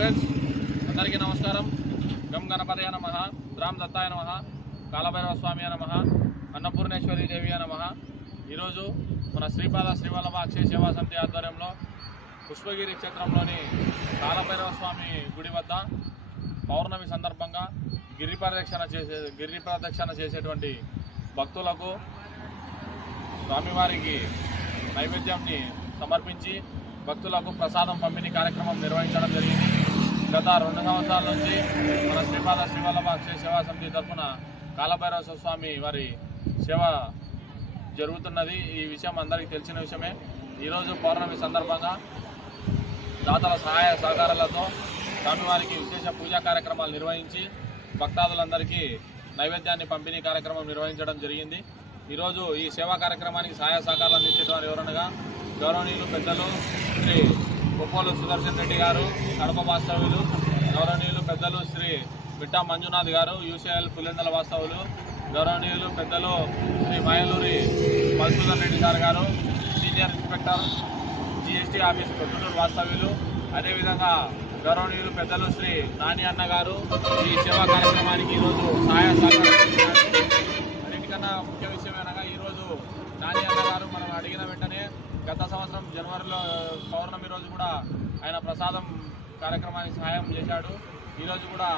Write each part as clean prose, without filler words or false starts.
Friends అందరికీ నమస్కారం. గం గణపతయ నమః, రామ్ దత్తాయ నమః, కాలభైరవ స్వామి నమః, అన్నపూర్ణేశ్వరి దేవి నమః. ఈరోజు మన శ్రీపాద శ్రీవల్లభ అక్షయ సేవా సమితి ఆధ్వర్యంలో పుష్పగిరి క్షేత్రంలోని కాలభైరవ స్వామి గుడి వద్ద పౌర్ణమి సందర్భంగా గిరి ప్రదక్షిణ చేసేటువంటి భక్తులకు స్వామివారికి నైవేద్యాన్ని సమర్పించి భక్తులకు ప్రసాదం పంపిణీ కార్యక్రమం నిర్వహించడం జరిగింది. గత 2 సంవత్సరాల నుంచి మన శ్రీపాద శ్రీవల్లభ అక్షయ సేవా సమితి తరఫున కాలభైరవ స్వామి వారి సేవ జరుగుతున్నది. ఈ విషయం అందరికీ తెలిసిన విషయమే. ఈరోజు పౌర్ణమి సందర్భంగా దాతల సహాయ సహకారాలతో స్వామివారికి విశేష పూజా కార్యక్రమాలు నిర్వహించి భక్తాదులందరికీ నైవేద్యాన్ని పంపిణీ కార్యక్రమం నిర్వహించడం జరిగింది. ఈరోజు ఈ సేవా కార్యక్రమానికి సహాయ సహకారాలు అందించేవారు ఎవరనగా గౌరవనీయులు పెద్దలు శ్రీ కొప్పోలు సుదర్శన్ రెడ్డి గారు, కడప వాస్తవ్యులు. గౌరవనీయులు పెద్దలు శ్రీ బిట్టా మంజునాథ్ గారు, యూసీఎల్ పులిందల వాస్తవులు. గౌరవనీయులు పెద్దలు శ్రీ మాయలూరి మధుసూదన్ రెడ్డి సార్ గారు, senior inspector GST office Kottoor వాస్తవ్యులు. అదేవిధంగా గౌరవనీయులు పెద్దలు శ్రీ నాని అన్న గారు ఈ సేవా కార్యక్రమానికి ఈరోజు సహాయ సహకారం. అన్నిటికన్నా ముఖ్య విషయం అనగా ఈరోజు నాని అన్న గారు మనం అడిగిన వెంటనే గత సంవత్సరం జనవరిలో పౌర్ణమి రోజు కూడా ఆయన ప్రసాదం కార్యక్రమానికి సహాయం చేశాడు. ఈరోజు కూడా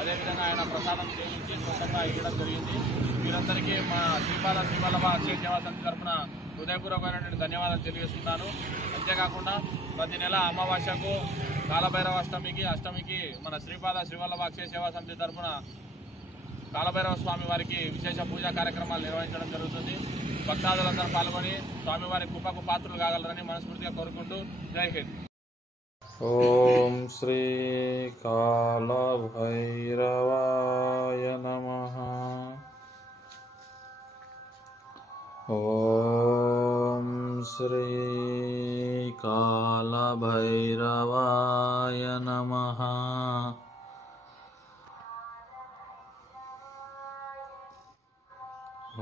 అదేవిధంగా ఆయన ప్రసాదం చేయించి సొంతంగా ఇవ్వడం జరిగింది. వీరందరికీ మా శ్రీపాద శ్రీవల్లభ అక్షయ సేవా సమితి తరఫున హృదయపూర్వకమైనటువంటి ధన్యవాదాలు తెలియజేస్తున్నాను. అంతేకాకుండా ప్రతి నెల అమావాస్యకు కాలభైరవ అష్టమికి మన శ్రీపాద శ్రీవల్లభ అక్షయ సేవా సమితి తరఫున కాలభైరవ స్వామి వారికి విశేష పూజా కార్యక్రమాలు నిర్వహించడం జరుగుతుంది. భక్తాదులందరూ పాల్గొని స్వామివారి కృపకు పాత్రలు కాగలరని మనస్ఫూర్తిగా కోరుకుంటూ జై హింద్. ఓం శ్రీ కాలభైరవాయ నమః. ఓం శ్రీ కాలభైరవాయ నమః.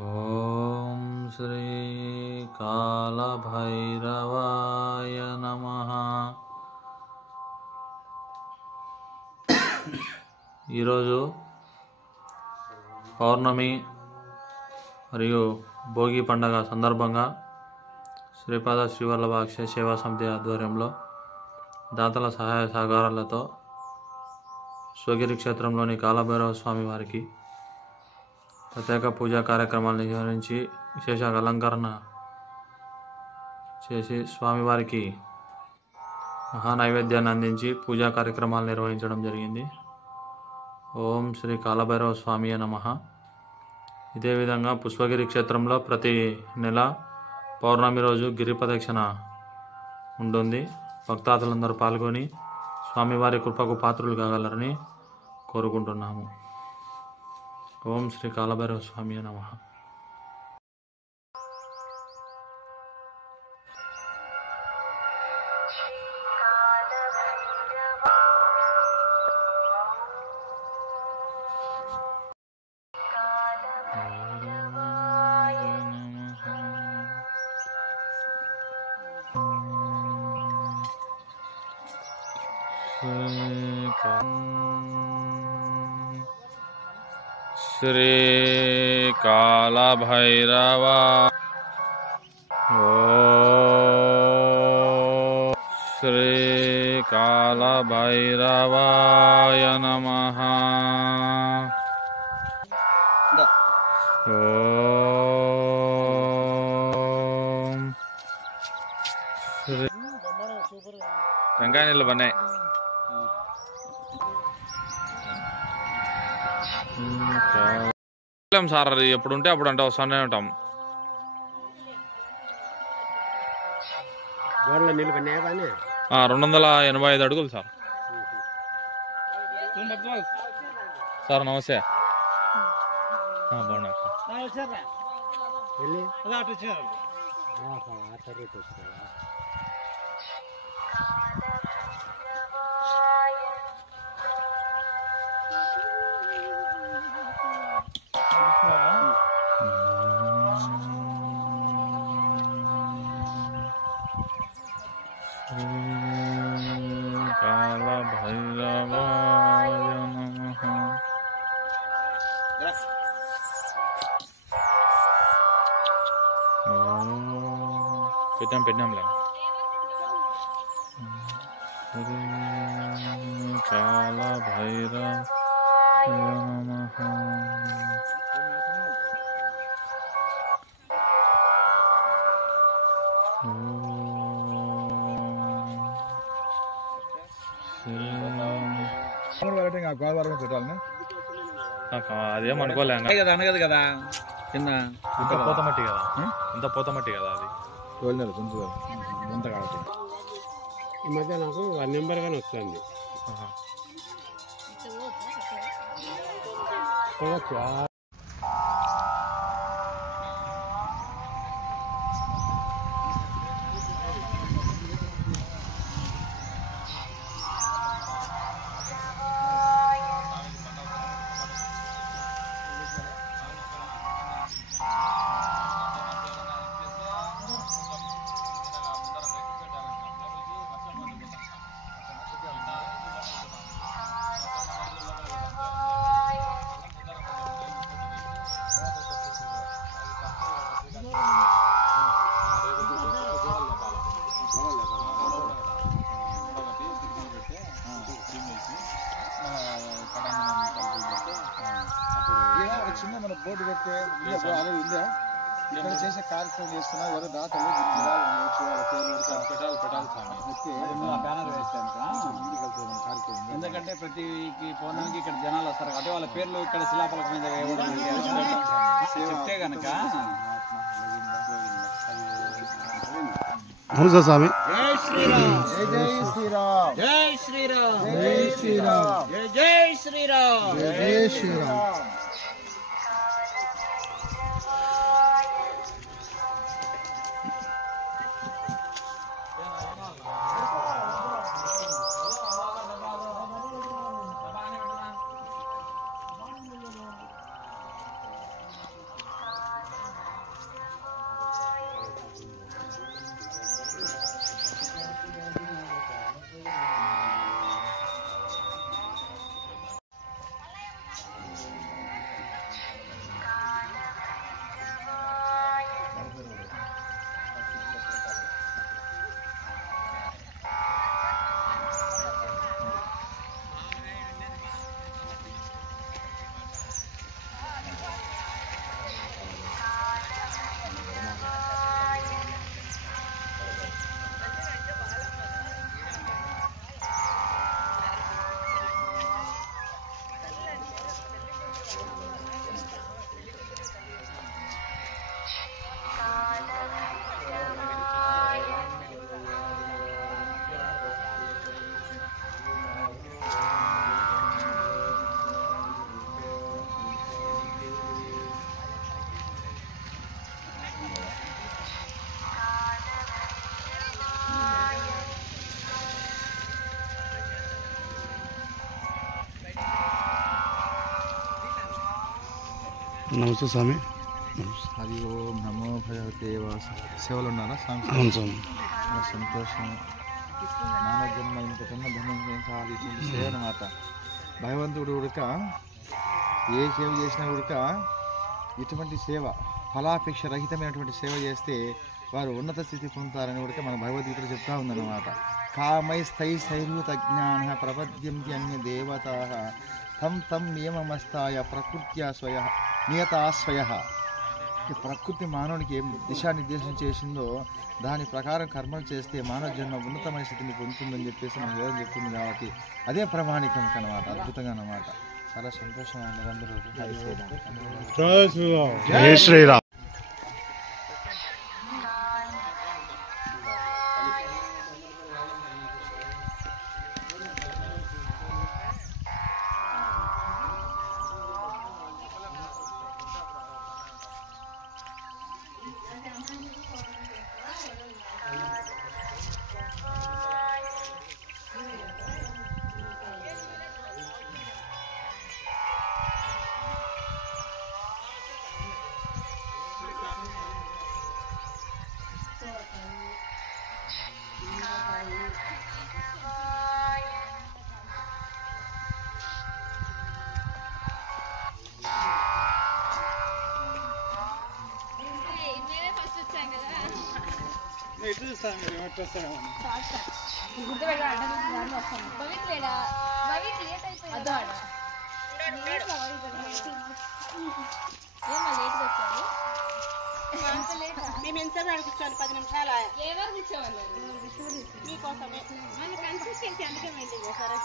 ఓం శ్రీ కాలభైరవాయ నమః. ఈరోజు పౌర్ణమి మరియు భోగి పండగ సందర్భంగా శ్రీపాద శ్రీవల్లభ అక్షయ సేవా సమితి ఆధ్వర్యంలో దాతల సహాయ సహకారాలతో స్వగిరి క్షేత్రంలోని కాలభైరవ స్వామి వారికి ప్రత్యేక పూజా కార్యక్రమాలు నిర్వహించి విశేష అలంకరణ చేసి స్వామివారికి మహానైవేద్యాన్ని అందించి పూజా కార్యక్రమాలు నిర్వహించడం జరిగింది. ఓం శ్రీ కాలభైరవ స్వామి నమః. ఇదే విధంగా పుష్పగిరి క్షేత్రంలో ప్రతి నెల పౌర్ణమి రోజు గిరి ప్రదక్షిణ ఉంటుంది. భక్తాదులందరూ పాల్గొని స్వామివారి కృపకు పాత్రులు కాగలరని కోరుకుంటున్నాము. ఓం శ్రీ కాలభైరవ స్వామి నమః. శ్రీ కాలభైరవ శ్రీ కాలభైరవాయ నమః. ఓం శ్రీ వెంకాయ నీళ్ళు బన్నాయి. సార్ ఎప్పుడు ఉంటే అప్పుడు అంటే వస్తూనే ఉంటాం. గోడలో నీళ్ళు పడినాయా బానే? 285 అడుగులు సార్. సార్ నమస్తే. బాగున్నా కాల భైరవాయ పెట్టినాంలే. కాల భైరవ నమః. అదేం అనుకోలే కదా అనగదు కదా కింద అంత పోతమట్టి కదా, అంత పోతమట్టి కదా అది. గుంత కాబట్టి ఈ మధ్య నాకు 1 నెంబర్ గానే వస్తుంది. చిన్న మన బోర్డు పెట్టే ఉందా ఇక్కడ చేసే కార్యక్రమం చేస్తున్నా ఎవరు దాతలు బ్యానర్ వేస్తాను కార్యక్రమం. ఎందుకంటే ప్రతి పౌర్ణమికి ఇక్కడ జనాలు వస్తారు కాబట్టి వాళ్ళ పేర్లు ఇక్కడ శిలాఫలకం మీద చెప్తే కనుక స్వామి. జై శ్రీరామ్, జై శ్రీరామ్, జై శ్రీరామ్, జై శ్రీరామ్, జై శ్రీరామ్, జై శ్రీరామ్. నమస్తే స్వామి. హరి ఓం నమో భగవతే వాస. సేవలు ఉన్నారా స్వామి? అవును స్వామి. సంతోషం. మానవ జన్మ ఇంతకన్నా ధనం చాలు. ఇటువంటి సేవ అన్నమాట. భగవంతుడు ఉడక ఏ సేవ చేసినా ఉడక ఇటువంటి సేవ ఫలాపేక్ష రహితమైనటువంటి సేవ చేస్తే వారు ఉన్నత స్థితి పొందుతారని ఉడక మన భగవద్గీతలో చెప్తా ఉందన్నమాట. కామై స్థై స్థైర్యూత జ్ఞాన ప్రపద్యంతి అన్య దేవతా తం తం నియమమస్తాయ ప్రకృత్యా స్వయ నియతాస్వయ. ప్రకృతి మానవునికి ఏం దిశానిర్దేశం చేసిందో దాని ప్రకారం కర్మలు చేస్తే మానవ జన్మ ఉన్నతమైన స్థితిని పొందుతుందని చెప్పేసి మన వేదం చెప్తుంది. కాబట్టి అదే ప్రమాణికం అన్నమాట. అద్భుతంగా అన్నమాట. చాలా సంతోషం అందరూ. జై శ్రీరామ్. మేము ఎంతసేపు అడుగుతాను 10 నిమిషాలు ఎవరు కూర్చోమన్నారు మీకోసమే మన కన్సిస్టెన్సీ అందుకే మెయింటైన్ చేస్తారు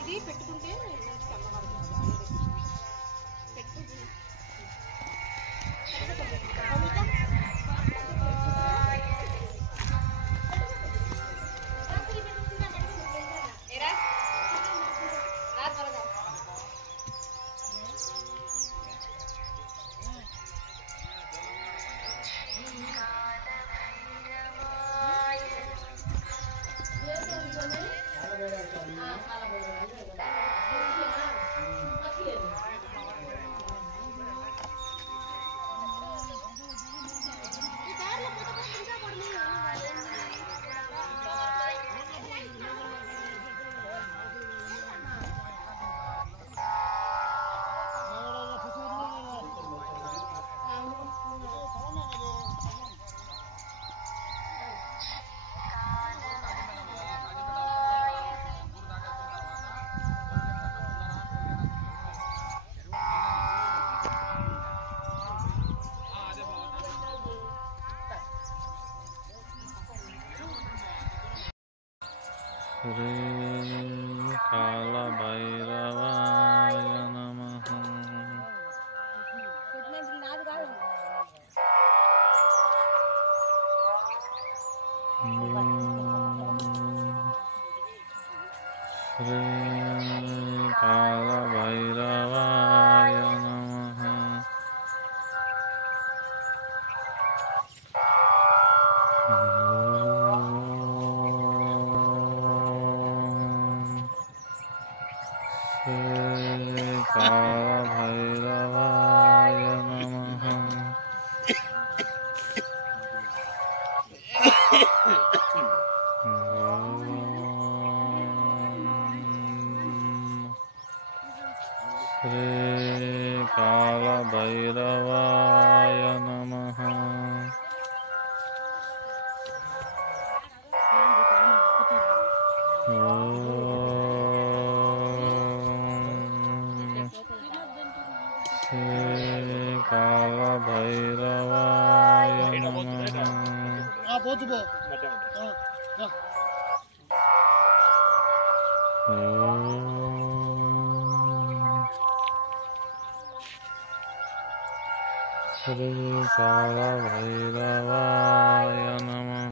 ఇది పెట్టుకుంటే శ్రీ కాళభైరవాయ నమః. శ్రీ కాళభైరవాయ నమః. కాళభైరవాయ నమః. శ్రీ కాళభైరవాయ నమః. శ్రీ కాళభైరవాయ నమః. శ్రీ కాళభైరవాయ నమః.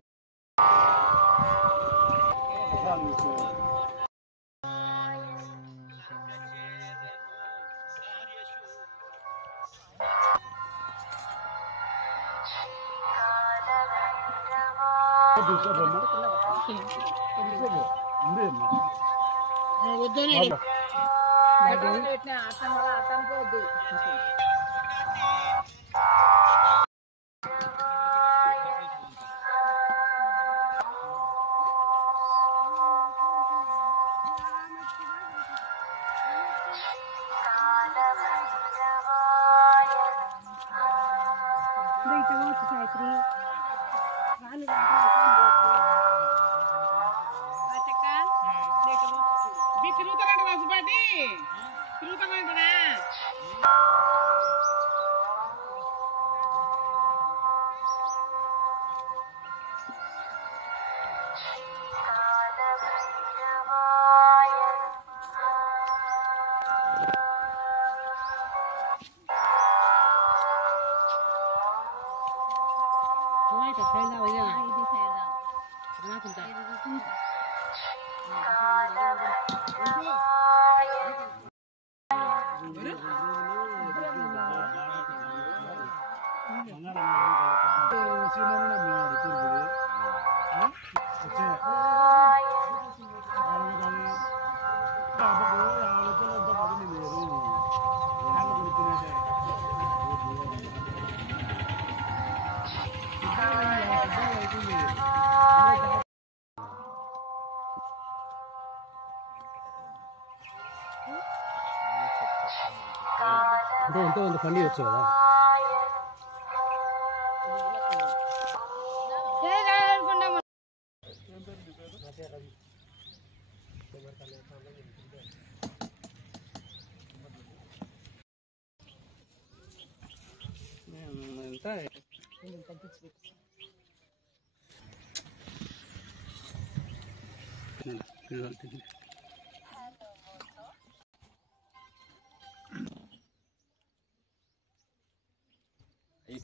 అంటే ఎంతో కొంత ఫండ్ ఇవ్వచ్చు కదా.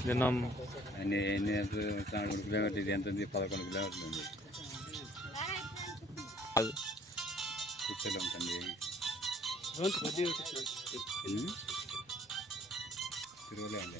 దినం 3 కిలోమీటర్లు ఇది ఎంత ఉంది? 11 కిలోమీటర్లు ఉంది. కూర్చొని ఉంటుంది. తిరుగులే అండి.